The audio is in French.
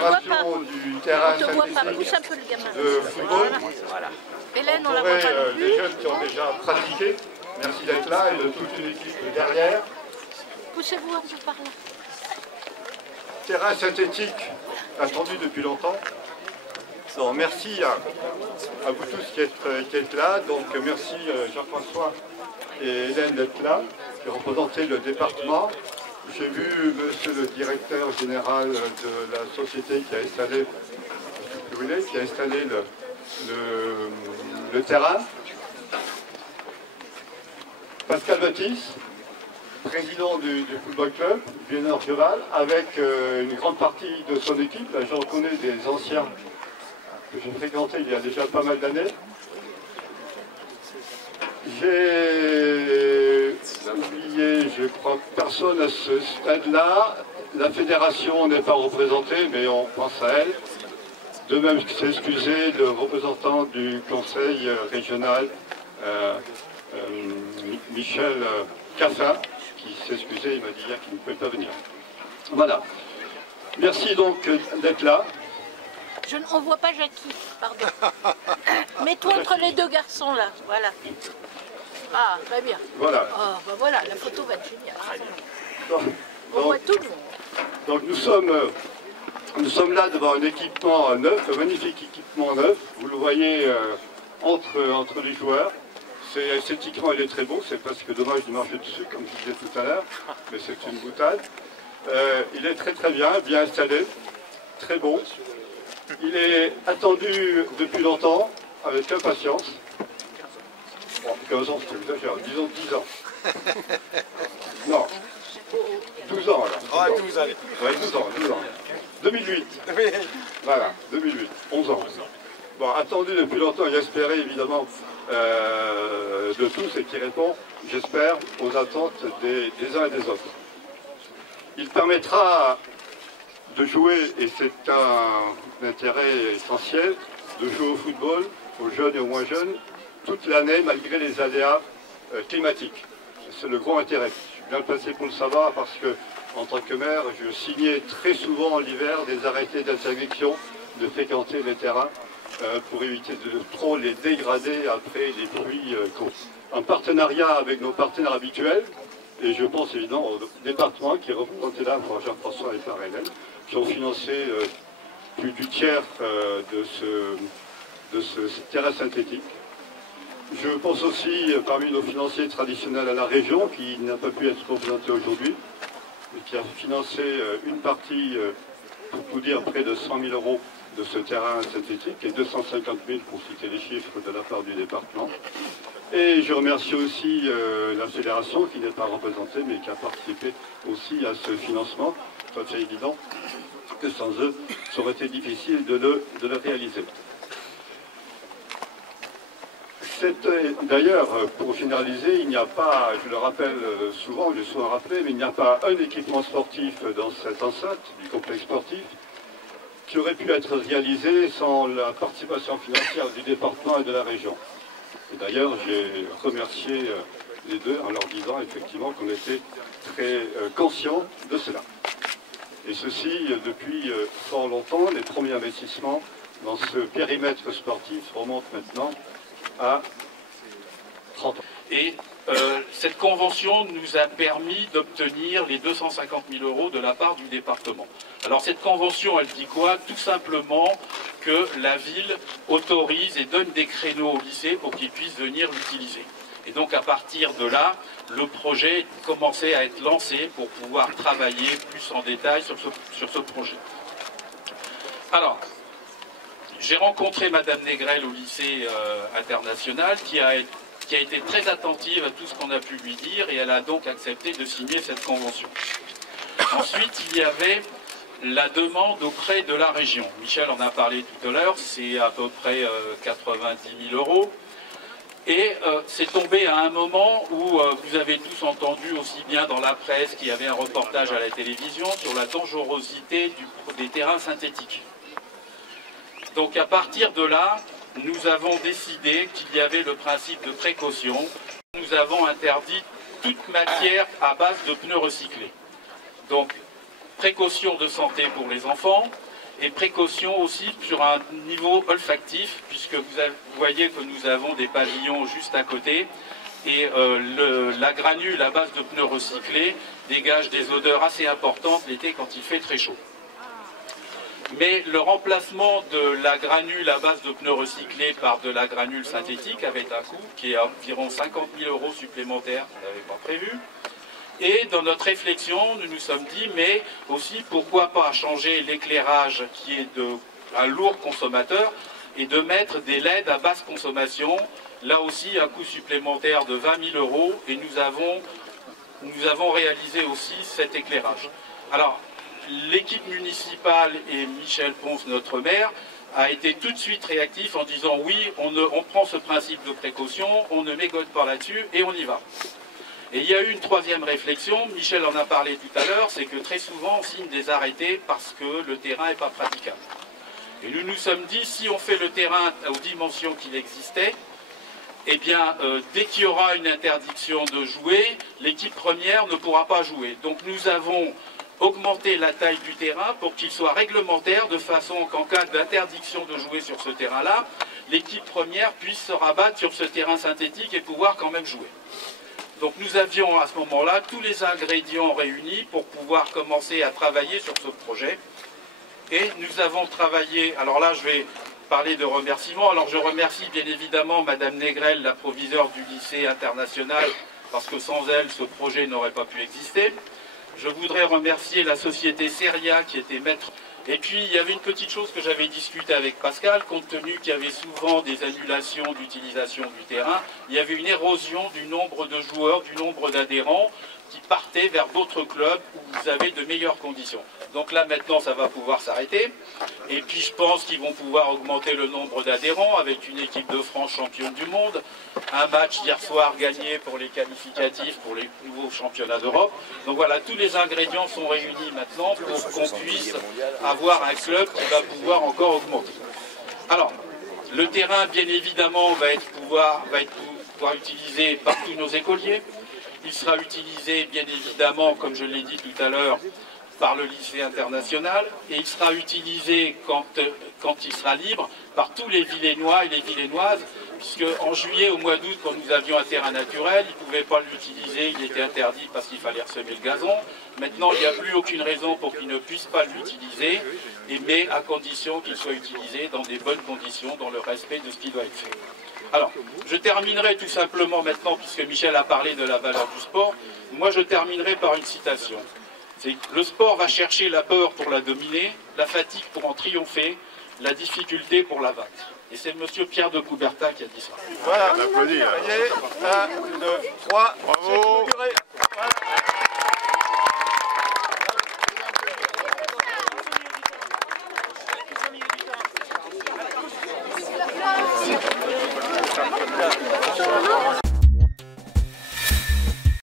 l'inauguration du terrain synthétique de football. Voilà. Hélène, on la voit pas non plus. Des jeunes qui ont déjà pratiqué. Merci d'être là et de toute une équipe derrière. Poussez-vous un peu par là. Terrain synthétique attendu depuis longtemps. Donc, merci à vous tous qui êtes là. Donc merci Jean-François et Hélène d'être là, qui représentaient le département. J'ai vu monsieur le directeur général de la société qui a installé, le terrain. Pascal Baptiste, président du football club, Vienna-Orgeval, avec une grande partie de son équipe. Là, je reconnais des anciens que j'ai fréquentés il y a déjà pas mal d'années. J'ai oublié, je crois, personne à ce stade-là. La fédération n'est pas représentée, mais on pense à elle. De même que s'est excusé le représentant du conseil régional, Michel Caffin, qui s'est excusé, il m'a dit hier qu'il ne pouvait pas venir. Voilà. Merci donc d'être là. On ne voit pas Jackie, pardon. Mets-toi entre les deux garçons là, voilà. Ah, très bien. Voilà. Oh, ben voilà, la photo va être géniale. On Donc, voit tout le monde. Donc nous sommes là devant un équipement neuf, un magnifique équipement neuf. Vous le voyez entre les joueurs. Esthétiquement, il est très beau. C'est presque dommage de marcher dessus, comme je disais tout à l'heure. Mais c'est une boutade. Il est très très bien installé. Très beau. Il est attendu depuis longtemps, avec impatience. Bon, 15 ans, c'est exagéré. Disons 10 ans. Non. 12 ans alors. Ah, 12 allez. Ouais, 12 ans. 2008. Oui. Voilà, 2008. 11 ans. Bon, attendu depuis longtemps et espéré évidemment de tous et qui répond, j'espère, aux attentes des uns et des autres. Il permettra de jouer, et c'est un intérêt essentiel, de jouer au football, aux jeunes et aux moins jeunes, toute l'année malgré les aléas climatiques. C'est le gros intérêt. Je suis bien placé pour le savoir parce que, en tant que maire, je signais très souvent l'hiver des arrêtés d'interdiction de fréquenter les terrains pour éviter de trop les dégrader après les pluies courtes. En partenariat avec nos partenaires habituels, et je pense évidemment au département qui est représenté là par Jean-François et par Hélène, qui ont financé plus du tiers de ce terrain synthétique. Je pense aussi parmi nos financiers traditionnels à la région, qui n'a pas pu être représenté aujourd'hui, et qui a financé une partie, pour vous dire, près de 100 000 € de ce terrain synthétique, et 250 000 pour citer les chiffres de la part du département. Et je remercie aussi la fédération, qui n'est pas représentée, mais qui a participé aussi à ce financement. C'est évident que sans eux, ça aurait été difficile de le réaliser. D'ailleurs, pour finaliser, il n'y a pas, je le rappelle souvent, je l'ai souvent rappelé, mais il n'y a pas un équipement sportif dans cette enceinte du complexe sportif qui aurait pu être réalisé sans la participation financière du département et de la région. Et d'ailleurs, j'ai remercié les deux en leur disant effectivement qu'on était très conscients de cela. Et ceci depuis fort longtemps. Les premiers investissements dans ce périmètre sportif remontent maintenant à 30 ans. Et cette convention nous a permis d'obtenir les 250 000 € de la part du département. Alors cette convention, elle dit quoi? Tout simplement que la ville autorise et donne des créneaux au lycée pour qu'ils puissent venir l'utiliser. Et donc à partir de là, le projet commençait à être lancé pour pouvoir travailler plus en détail sur ce projet. Alors, j'ai rencontré Madame Négrel au lycée international qui a été très attentive à tout ce qu'on a pu lui dire et elle a donc accepté de signer cette convention. Ensuite, il y avait la demande auprès de la région. Michel en a parlé tout à l'heure, c'est à peu près 90 000 €. Et c'est tombé à un moment où vous avez tous entendu aussi bien dans la presse qu'il y avait un reportage à la télévision sur la dangerosité des terrains synthétiques. Donc à partir de là, nous avons décidé qu'il y avait le principe de précaution. Nous avons interdit toute matière à base de pneus recyclés. Donc précaution de santé pour les enfants et précaution aussi sur un niveau olfactif, puisque vous voyez que nous avons des pavillons juste à côté, et la granule à base de pneus recyclés dégage des odeurs assez importantes l'été quand il fait très chaud. Mais le remplacement de la granule à base de pneus recyclés par de la granule synthétique avait un coût qui est à environ 50 000 € supplémentaires qu'on n'avait pas prévu. Et dans notre réflexion, nous nous sommes dit, mais aussi pourquoi pas changer l'éclairage qui est un lourd consommateur et de mettre des LED à basse consommation. Là aussi, un coût supplémentaire de 20 000 € et nous avons réalisé aussi cet éclairage. Alors, l'équipe municipale et Michel Ponce, notre maire, a été tout de suite réactif en disant oui, on prend ce principe de précaution, on ne mégote pas là-dessus et on y va. Et il y a eu une troisième réflexion, Michel en a parlé tout à l'heure, c'est que très souvent on signe des arrêtés parce que le terrain n'est pas praticable. Et nous nous sommes dit, si on fait le terrain aux dimensions qu'il existait, eh bien, dès qu'il y aura une interdiction de jouer, l'équipe première ne pourra pas jouer. Donc nous avons augmenté la taille du terrain pour qu'il soit réglementaire, de façon qu'en cas d'interdiction de jouer sur ce terrain-là, l'équipe première puisse se rabattre sur ce terrain synthétique et pouvoir quand même jouer. Donc nous avions à ce moment-là tous les ingrédients réunis pour pouvoir commencer à travailler sur ce projet. Et nous avons travaillé, alors là je vais parler de remerciements. Alors je remercie bien évidemment Madame Négrel, la proviseure du lycée international, parce que sans elle ce projet n'aurait pas pu exister. Je voudrais remercier la société Seria qui était maître. Et puis il y avait une petite chose que j'avais discutée avec Pascal, compte tenu qu'il y avait souvent des annulations d'utilisation du terrain, il y avait une érosion du nombre de joueurs, du nombre d'adhérents qui partaient vers d'autres clubs où vous avez de meilleures conditions. Donc là maintenant ça va pouvoir s'arrêter. Et puis je pense qu'ils vont pouvoir augmenter le nombre d'adhérents avec une équipe de France championne du monde. Un match hier soir gagné pour les qualificatifs pour les nouveaux championnats d'Europe. Donc voilà, tous les ingrédients sont réunis maintenant pour qu'on puisse avoir un club qui va pouvoir encore augmenter. Alors, le terrain bien évidemment va être pouvoir utilisé par tous nos écoliers. Il sera utilisé bien évidemment, comme je l'ai dit tout à l'heure, par le lycée international, et il sera utilisé quand il sera libre par tous les Villénois et les Villénoises, puisque en juillet, au mois d'août, quand nous avions un terrain naturel, ils ne pouvaient pas l'utiliser, il était interdit parce qu'il fallait ressemer le gazon. Maintenant, il n'y a plus aucune raison pour qu'ils ne puissent pas l'utiliser, mais à condition qu'il soit utilisé dans des bonnes conditions, dans le respect de ce qui doit être fait. Alors, je terminerai tout simplement maintenant, puisque Michel a parlé de la valeur du sport, moi je terminerai par une citation. C'est que le sport va chercher la peur pour la dominer, la fatigue pour en triompher, la difficulté pour la vaincre. Et c'est M. Pierre de Coubertin qui a dit ça. Voilà, on applaudit. 1, 2, 3.